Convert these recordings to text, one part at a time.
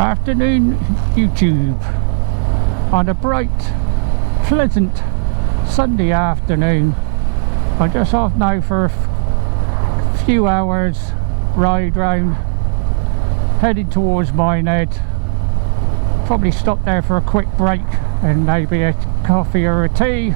Afternoon YouTube on a bright, pleasant Sunday afternoon. I'm just off now for a few hours ride round, heading towards Minehead. Probably stop there for a quick break and maybe a coffee or a tea,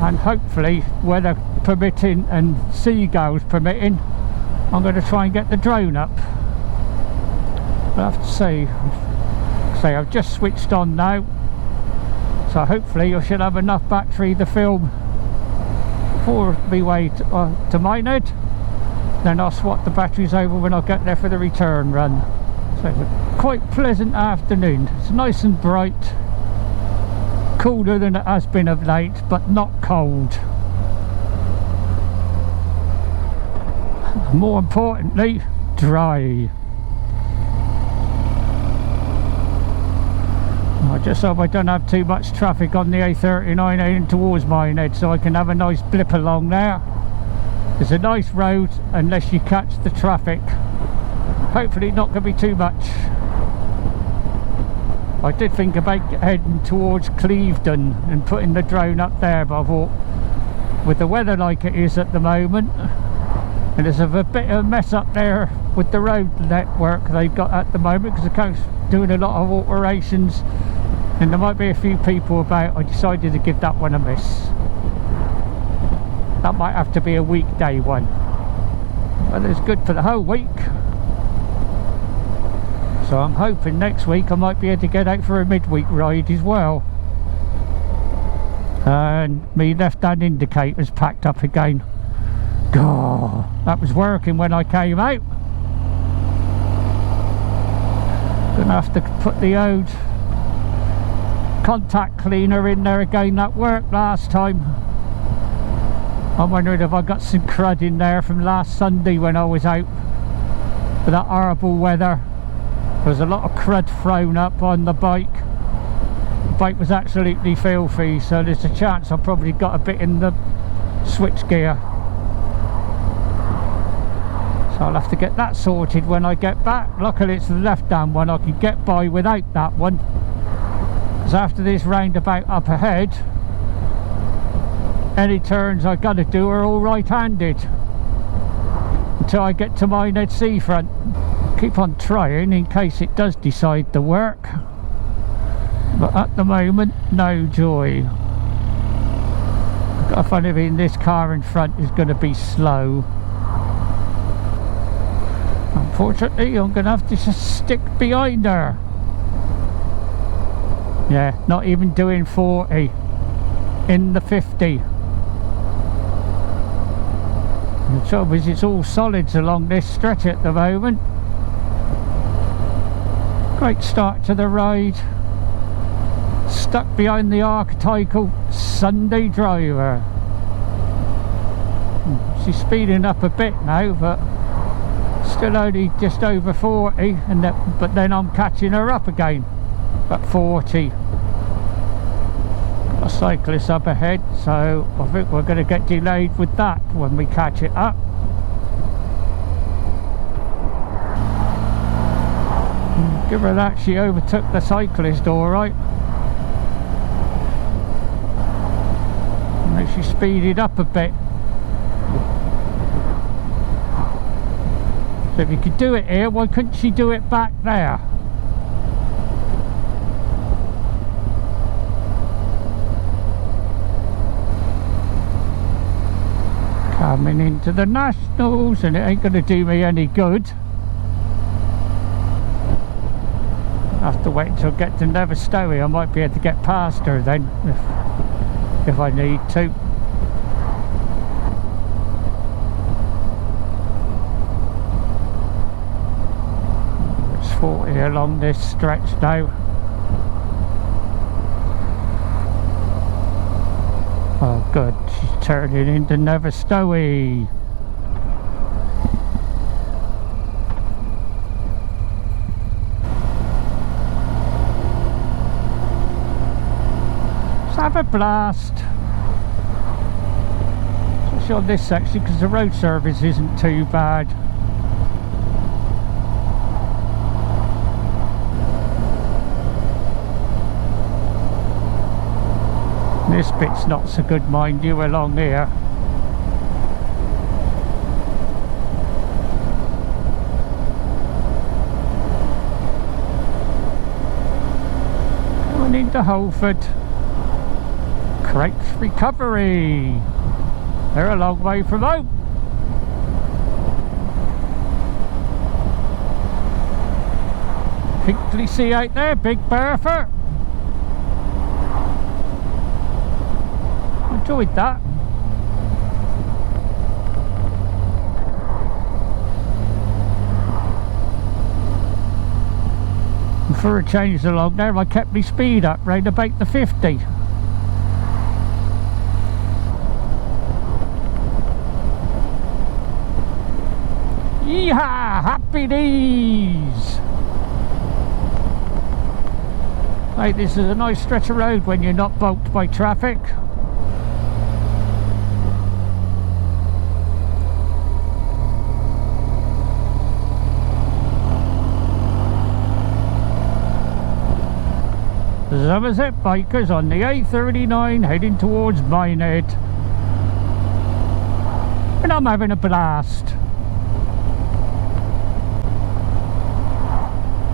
and hopefully, weather permitting and seagulls permitting, I'm going to try and get the drone up. I'll have to say I've just switched on now, so hopefully I should have enough battery to film for my way to Minehead. Then I'll swap the batteries over when I get there for the return run. So it's a quite pleasant afternoon. It's nice and bright, cooler than it has been of late, but not cold. More importantly, dry. I just hope I don't have too much traffic on the A39 heading towards Minehead, so I can have a nice blip along there. It's a nice road unless you catch the traffic. Hopefully not going to be too much. I did think about heading towards Clevedon and putting the drone up there, but I thought with the weather like it is at the moment, and there's a bit of a mess up there with the road network they've got at the moment, because they're doing a lot of alterations and there might be a few people about. I decided to give that one a miss. That might have to be a weekday one, but it's good for the whole week. So I'm hoping next week I might be able to get out for a midweek ride as well. And my left hand indicator's packed up again. God, that was working when I came out. Gonna have to put the old contact cleaner in there again. That worked last time. I'm wondering if I got some crud in there from last Sunday when I was out for that horrible weather. There was a lot of crud thrown up on the bike. The bike was absolutely filthy, so there's a chance I probably got a bit in the switch gear. So I'll have to get that sorted when I get back. Luckily it's the left hand one, I can get by without that one, because after this roundabout up ahead, any turns I gotta do are all right-handed until I get to Minehead seafront. Keep on trying in case it does decide to work, but at the moment, no joy. I've got a funny feeling this car in front is going to be slow. Unfortunately, I'm going to have to just stick behind her. Yeah, not even doing 40, in the 50. The trouble is, it's all solids along this stretch at the moment. Great start to the ride. Stuck behind the archetypal Sunday driver. She's speeding up a bit now, but still only just over 40, and but then I'm catching her up again at 40. A cyclist up ahead, so I think we're going to get delayed with that when we catch it up. Give her that, she overtook the cyclist alright. And she speeded up a bit. So if you could do it here, why couldn't she do it back there? Coming into the Nationals, and it ain't going to do me any good. I have to wait until I get to Neverstowe. I might be able to get past her then if I need to. It's 40 along this stretch now. Oh good, she's turning into Neverstowe. Have a blast, especially on this section because the road surface isn't too bad. This bit's not so good, mind you, along here. Coming into Holford. Crates Recovery. They're a long way from home. Hinkley Sea out there, Big Bertha. Enjoyed that. And for a change along there, I kept my speed up round about the 50. Yeehaw! Happy days! Hey, this is a nice stretch of road when you're not bulked by traffic. Somerset bikers on the A39 heading towards Minehead. And I'm having a blast.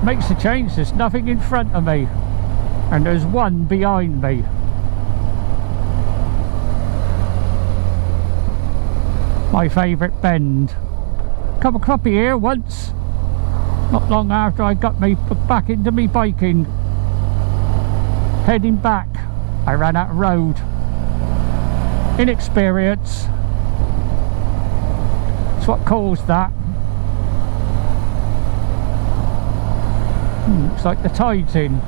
Makes a change, there's nothing in front of me. And there's one behind me. My favourite bend. Come a crappie here once. Not long after I got me back into me biking. Heading back, I ran out of road. Inexperience. That's what caused that. Looks like the tide's in.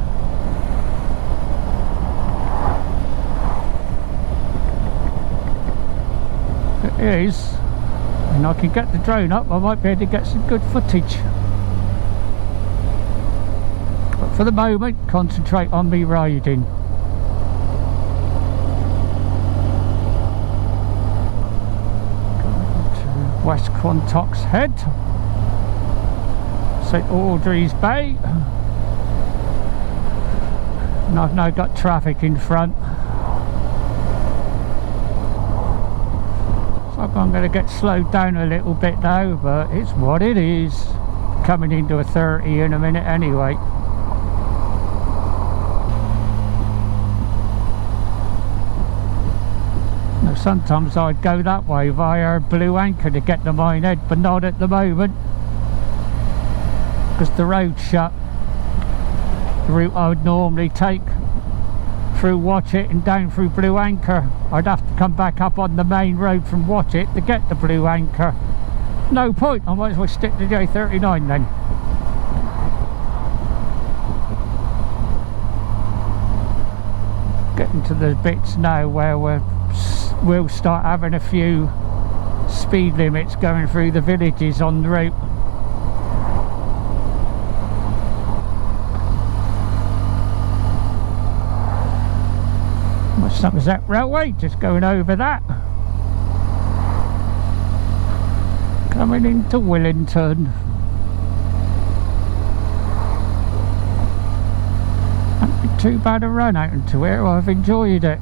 It is. And I can get the drone up, I might be able to get some good footage. But for the moment, concentrate on me riding. Going to West Quantocks Head, St Audrey's Bay. And I've now got traffic in front. So I'm going to get slowed down a little bit now, but it's what it is. Coming into a 30 in a minute anyway. Now sometimes I'd go that way via Blue Anchor to get to Minehead, but not at the moment. Because the road's shut. The route I would normally take through Watchet and down through Blue Anchor, I'd have to come back up on the main road from Watchet to get the Blue Anchor. No point, I might as well stick to the A39 then. Getting to the bits now where we'll start having a few speed limits going through the villages on the route. Somerset Railway, just going over that. Coming into Willington. Hasn't been too bad a run out into here, I've enjoyed it.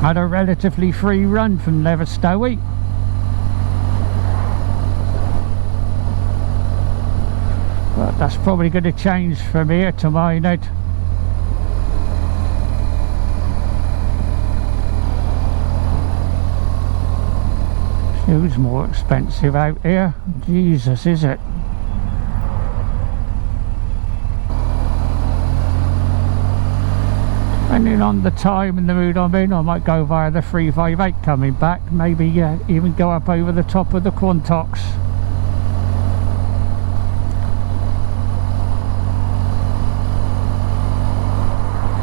Had a relatively free run from Leverstowe. But that's probably going to change from here to Minehead. Fuel's more expensive out here. Jesus, is it? Depending on the time and the mood I'm in, I might go via the 358 coming back. Maybe even go up over the top of the Quantocks.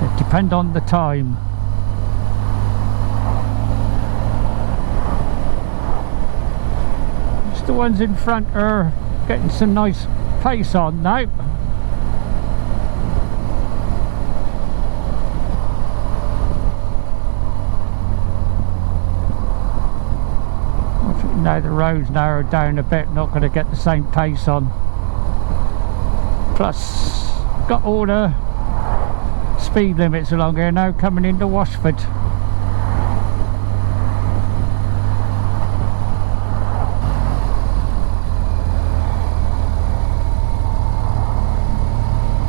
It depends on the time. The ones in front are getting some nice pace on now. I think now the road's narrowed down a bit, not going to get the same pace on. Plus got all the speed limits along here now coming into Washford.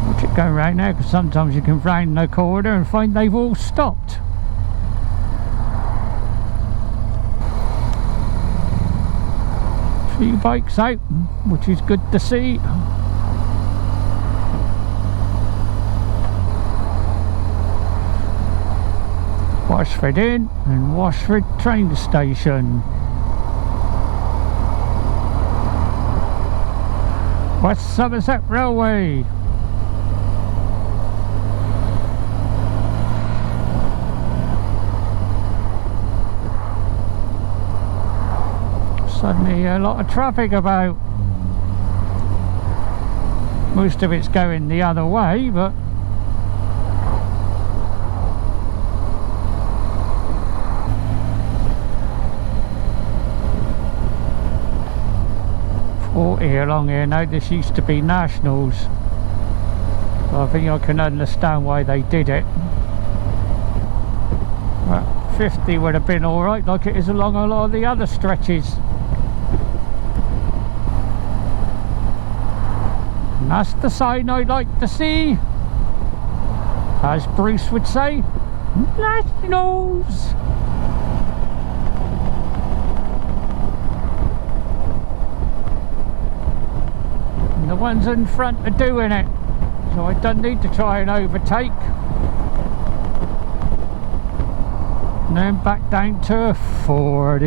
Watch it go round now, because sometimes you can round the corner and find they've all stopped. Few bikes out, which is good to see. Washford in and Washford train station. West Somerset Railway. Suddenly a lot of traffic about. Most of it's going the other way, but here along here now, this used to be Nationals, so I think I can understand why they did it. But 50 would have been alright, like it is along a lot of the other stretches. And that's the sign I'd like to see, as Bruce would say, Nationals. The ones in front are doing it, so I don't need to try and overtake. And then back down to 40,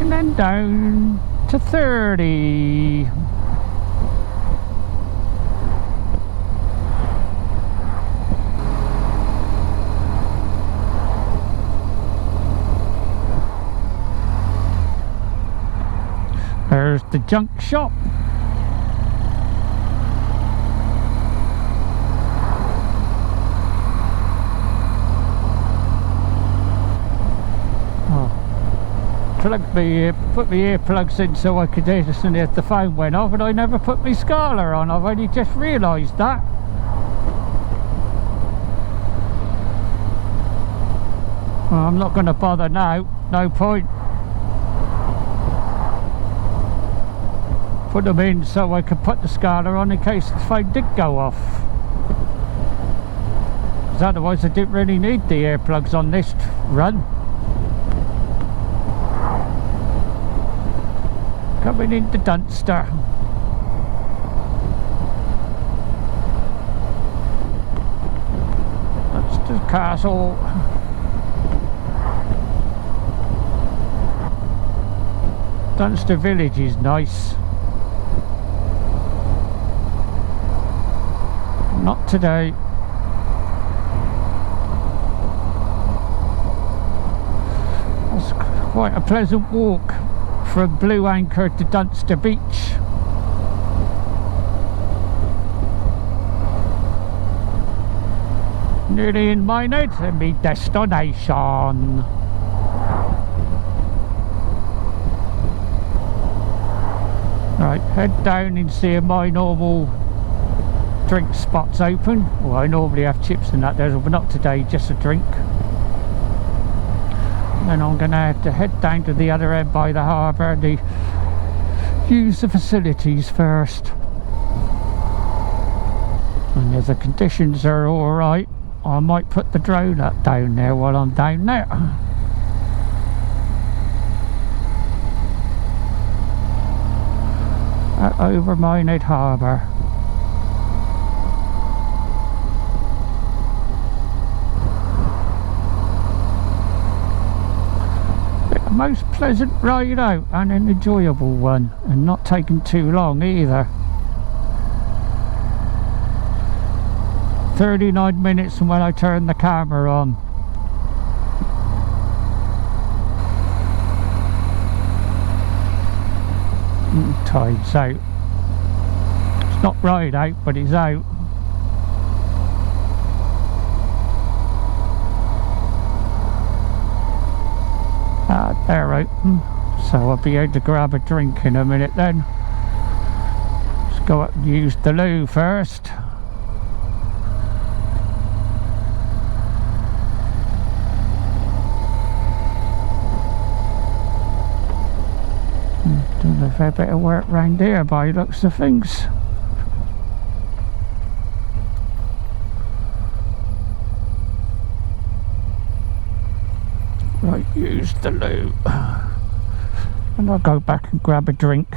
and then down to 30. There's the junk shop. Put my earplugs in so I could listen if the phone went off, and I never put my Scala on. I've only just realised that. Well, I'm not going to bother now, no point. Put them in so I could put the Scala on in case the phone did go off. Because otherwise I didn't really need the earplugs on this run. Coming into Dunster. Dunster Castle. Dunster Village is nice. Not today. It's quite a pleasant walk from Blue Anchor to Dunster Beach. Nearly in Minehead and my destination. Right, head down and see my normal drink spots open. Well, I normally have chips and that there, but not today, just a drink. And I'm going to have to head down to the other end by the harbour and use the facilities first. And if the conditions are alright, I might put the drone up down there while I'm down there. Over Minehead Harbour. A most pleasant ride out and an enjoyable one, and not taking too long either. 39 minutes from when I turned the camera on. Tide's out. It's not right out, but it's out. They're open, so I'll be able to grab a drink in a minute then. Just Go up and use the loo first. Doing a fair bit of work round here by the looks of things. Right, use the loo. And I'll go back and grab a drink.